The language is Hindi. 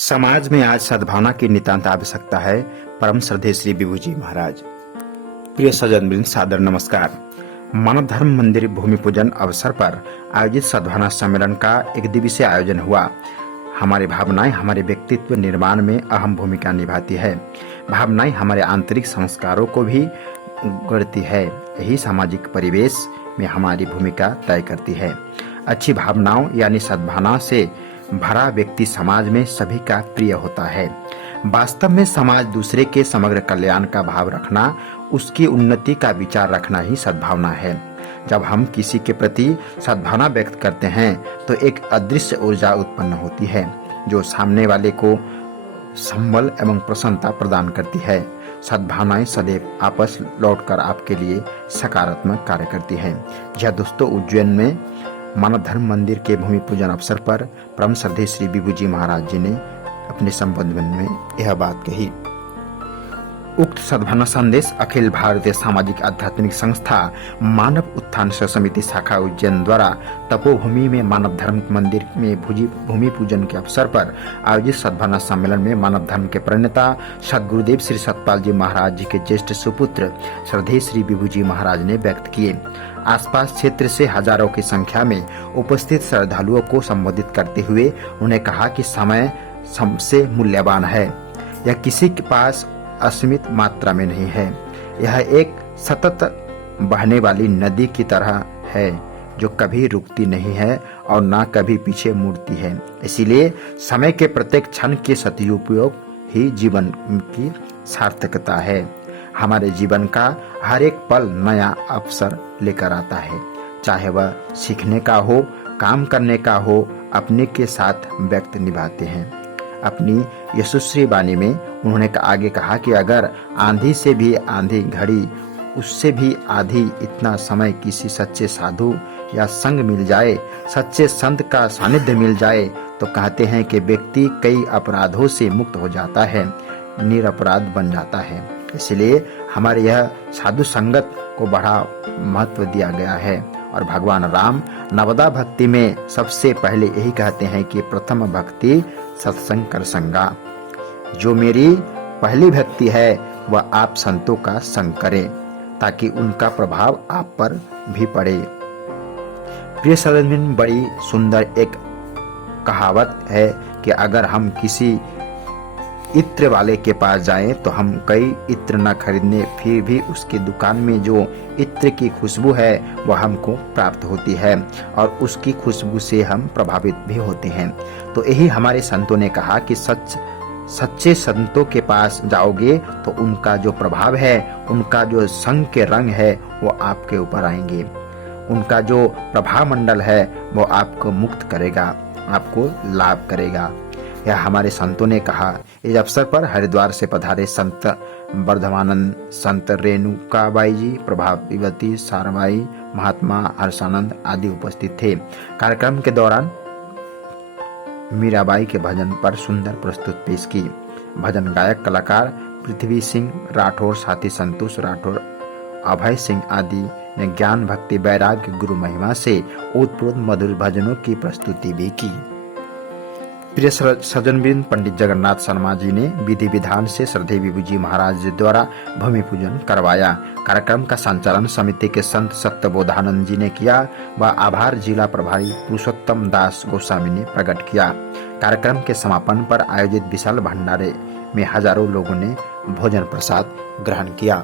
समाज में आज सद्भावना की नितांत आवश्यकता है। परम श्रद्धेय श्री विभू जी महाराज। प्रिय सज्जनवृंद, सादर नमस्कार। मानव धर्म मंदिर भूमि पूजन अवसर पर आयोजित सद्भावना सम्मेलन का एक दिवसीय आयोजन हुआ। हमारी भावनाएं हमारे व्यक्तित्व निर्माण में अहम भूमिका निभाती है। भावनाएं हमारे आंतरिक संस्कारों को भी गढ़ती है। यही सामाजिक परिवेश में हमारी भूमिका तय करती है। अच्छी भावनाओं यानी सद्भावना से भरा व्यक्ति समाज में सभी का प्रिय होता है। वास्तव में समाज दूसरे के समग्र कल्याण का भाव रखना, उसकी उन्नति का विचार रखना ही सद्भावना है। जब हम किसी के प्रति सद्भावना व्यक्त करते हैं तो एक अदृश्य ऊर्जा उत्पन्न होती है जो सामने वाले को संबल एवं प्रसन्नता प्रदान करती है। सद्भावनाएं सदैव आपस लौटकर आपके लिए सकारात्मक कार्य करती हैं। यह दोस्तों, उज्जैन में मानव धर्म मंदिर के भूमि पूजन अवसर पर परम श्रद्धेय श्री विभू जी महाराज जी ने अपने संबोधन में यह बात कही। उक्त सद्भावना संदेश अखिल भारतीय सामाजिक आध्यात्मिक संस्था मानव उत्थान समिति शाखा उज्जैन द्वारा तपोभूमि में मानव धर्म मंदिर में भूमि पूजन के अवसर पर आयोजित सद्भावना सम्मेलन में मानव धर्म के प्रणेता सद्गुरुदेव श्री सतपाल जी महाराज जी के ज्येष्ठ सुपुत्र श्रद्धेय श्री विभू जी महाराज ने व्यक्त किए। आसपास क्षेत्र से हजारों की संख्या में उपस्थित श्रद्धालुओं को संबोधित करते हुए उन्हें कहा कि समय सबसे मूल्यवान है। यह किसी के पास असीमित मात्रा में नहीं है। यह एक सतत बहने वाली नदी की तरह है जो कभी रुकती नहीं है और न कभी पीछे मुड़ती है। इसीलिए समय के प्रत्येक क्षण के सदुपयोग ही जीवन की सार्थकता है। हमारे जीवन का हर एक पल नया अवसर लेकर आता है, चाहे वह सीखने का हो, काम करने का हो, अपने के साथ व्यक्त निभाते हैं। अपनी यशस्वी वाणी में उन्होंने आगे कहा कि अगर आंधी से भी आंधी घड़ी, उससे भी आधी इतना समय किसी सच्चे साधु या संग मिल जाए, सच्चे संत का सानिध्य मिल जाए, तो कहते हैं कि व्यक्ति कई अपराधों से मुक्त हो जाता है, निरपराध बन जाता है। इसलिए हमारे यह साधु संगत को बड़ा महत्व दिया गया है। और भगवान राम नवदा भक्ति में सबसे पहले यही कहते हैं कि प्रथम भक्ति सत्संग कर संगा। जो मेरी पहली भक्ति है वह आप संतों का संग करें ताकि उनका प्रभाव आप पर भी पड़े। प्रिय सज्जन, बड़ी सुंदर एक कहावत है कि अगर हम किसी इत्र वाले के पास जाएं तो हम कई इत्र न खरीदने, फिर भी उसकी दुकान में जो इत्र की खुशबू है वह हमको प्राप्त होती है और उसकी खुशबू से हम प्रभावित भी होते हैं। तो यही हमारे संतों ने कहा कि सच्चे संतों के पास जाओगे तो उनका जो प्रभाव है, उनका जो संग के रंग है वो आपके ऊपर आएंगे। उनका जो प्रभाव मंडल है वो आपको मुक्त करेगा, आपको लाभ करेगा। यह हमारे संतों ने कहा। इस अवसर पर हरिद्वार से पधारे संत वर्धमानंद, संत रेणुकाबाई जी, प्रभावती सारवाई, महात्मा हर्षानंद आदि उपस्थित थे। कार्यक्रम के दौरान मीराबाई के भजन पर सुंदर प्रस्तुत पेश की। भजन गायक कलाकार पृथ्वी सिंह राठौर, साथी संतोष राठौर, अभय सिंह आदि ने ज्ञान भक्ति वैराग्य गुरु महिमा से ओतप्रोत मधुर भजनों की प्रस्तुति भी की। प्रिय सज्जनवृंद, पंडित जगन्नाथ शर्मा जी ने विधि विधान से श्रद्धेय विभू जी महाराज जी द्वारा भूमि पूजन करवाया। कार्यक्रम का संचालन समिति के संत सत्यबोधानंद जी ने किया व आभार जिला प्रभारी पुरुषोत्तम दास गोस्वामी ने प्रकट किया। कार्यक्रम के समापन पर आयोजित विशाल भंडारे में हजारों लोगों ने भोजन प्रसाद ग्रहण किया।